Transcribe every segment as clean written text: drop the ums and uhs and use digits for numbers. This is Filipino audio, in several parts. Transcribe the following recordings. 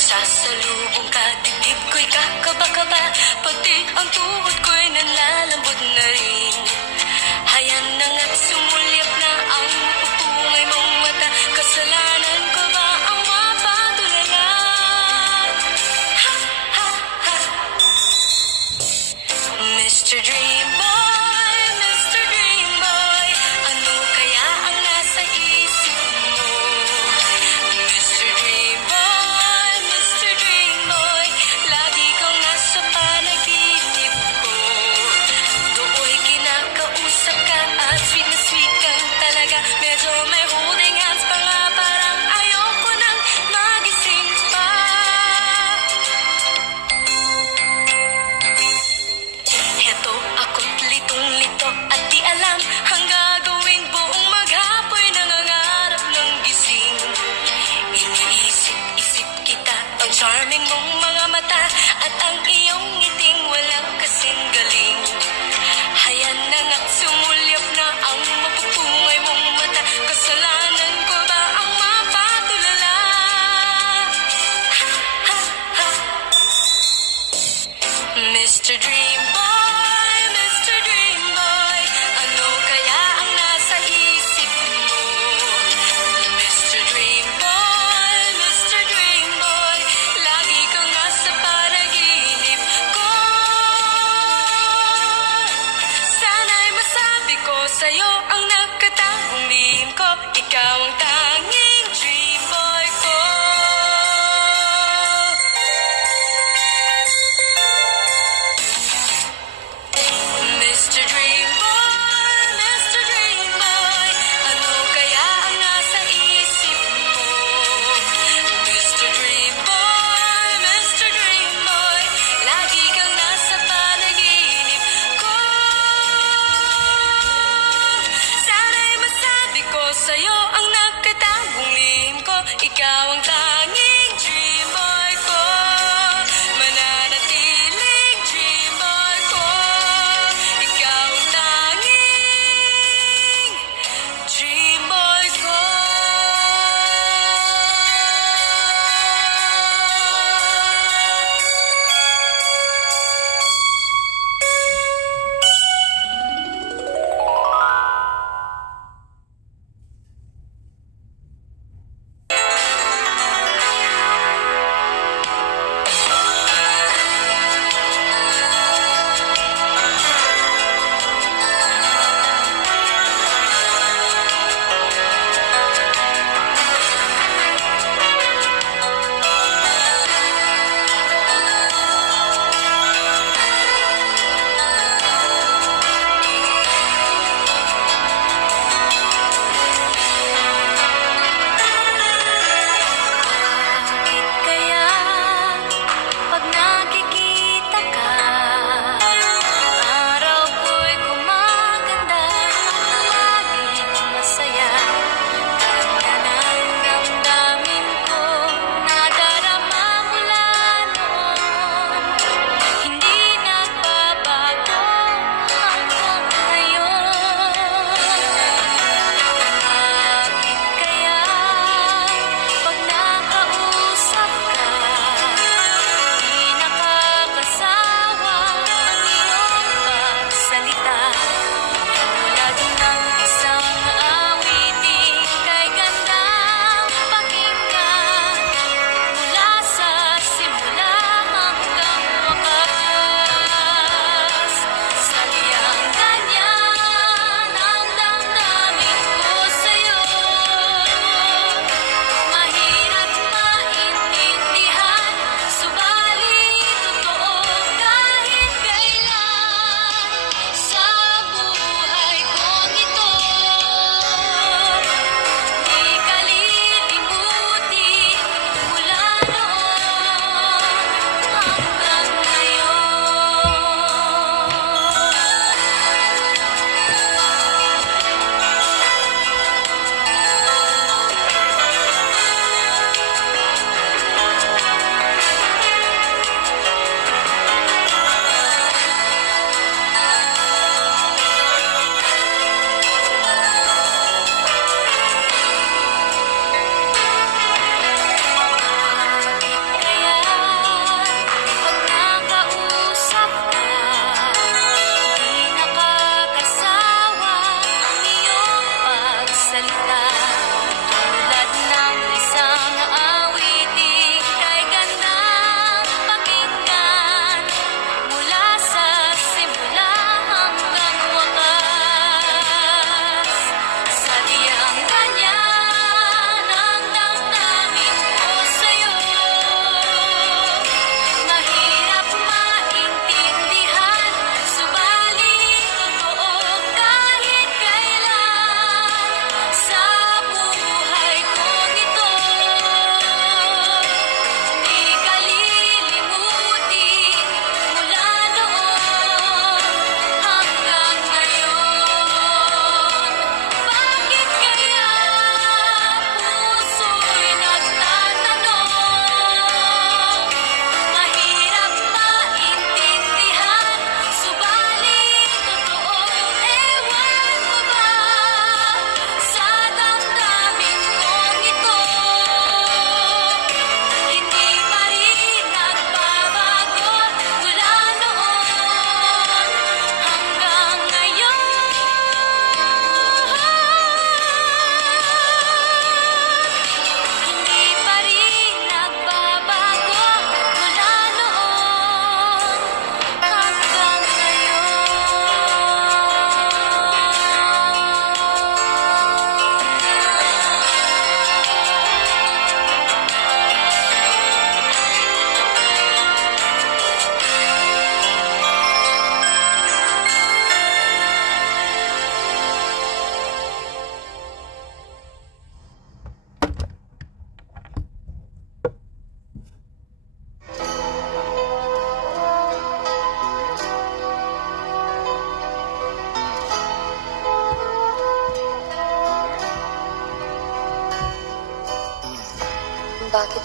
Sasalubong ka, dibdib ko'y kakaba-kaba, pati ang tuhod ko'y nanlalambot na rin. Hayan na nga't sumulyap na ang pupungay mong mata, kasalanan ko ba ang mapatulala? Ha, ha, ha. Mr. Dream Boy, Mr. Dream Boy, ano kaya ang nasa isip mo? Mr. Dream Boy, Mr. Dream Boy, lagi kang nasa panaginip ko. Do'y kinakausap ka at sweet na sweet kang talaga. Medyo may holding hands pa nga, parang ayoko nang magising pa. Heto ako't litong-lito at di alam ang gagawin, buong maghapon nangangarap ng gising. Iniisip-isip kita, ang charming mong mga mata at ang iyong ngiting walang kasing galing. Hayan na nga't sumulyap na ang mapupungay mong mata, kasalanan ko ba ang mapatulala? Ha, ha, ha. Mr. Dream Boy, Mr. Dream Boy, ano kaya ang nasa isip mo? Mr. Dream Boy, Mr. Dream Boy, lagi kang nasa panaginip ko. Sana'y masabi ko sa'yo ang nakatagong lihim ko. Ikaw ang tanging dream boy ko. Mr. Dream Boy, Mr. Dream Boy, ano kaya ang nasa isip mo? Mr. Dream Boy, Mr. Dream Boy, lagi kang nasa panaginip ko. Sana'y masabi ko sa'yo ang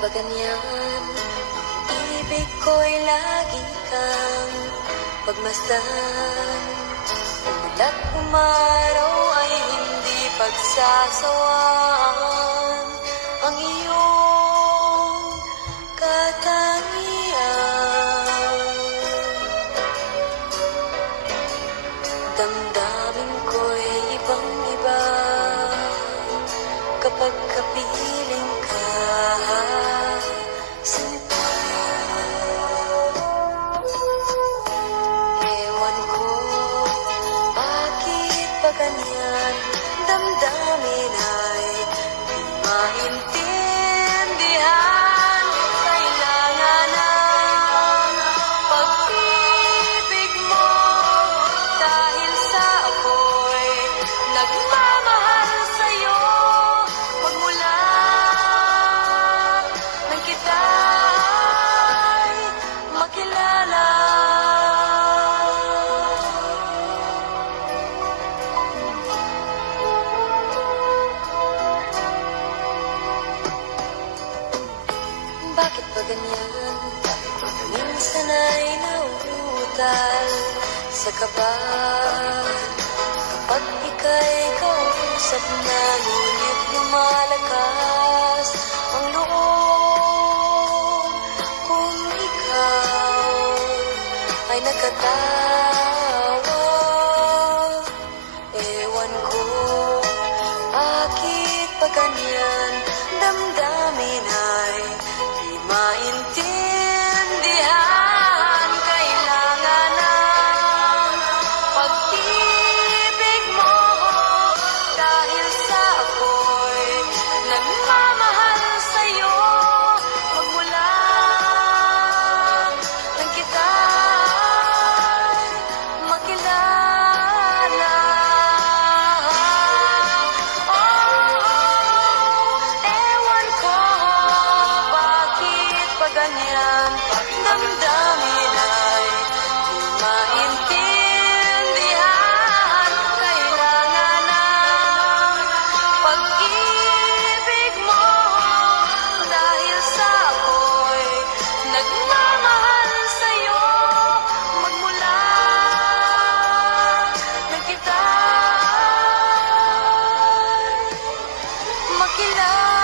ba ganyan? Ang ibig ko'y lagi kang pagmasdan. Umulat umaraw ay hindi pagsasawaan. Ang iyong katangian. Damdamin ko'y ibang-iba kapag kapiling ka. Sinta, ewan ko bakit ba ganyan. Damdamin ay di maintindihan. Kailangan ng pag-ibig mo dahil sa ako'y nagmamahal sa'yo. Magmula nang kita'y makilala. Bakit ba ganyan? Minsan ay nauutal sa kaba. Kapag ika'y kausap na, ngunit lumalakas ang loob. Kung ikaw ay nagkatawa, ewan ko bakit pa ganyan. Damdamin ay di maintindihan. Kailangan ng pag-ibig mo dahil sa ako'y nagmamahal sa'yo. Magmula nang kita'y makilala. Ewan ko bakit pa ganyan. Damdamin ay di maintindihan. Kailangan ng pag-ibig mo dahil sa ako'y nagmamahal sa'yo. Magmula nang kita'y makilala.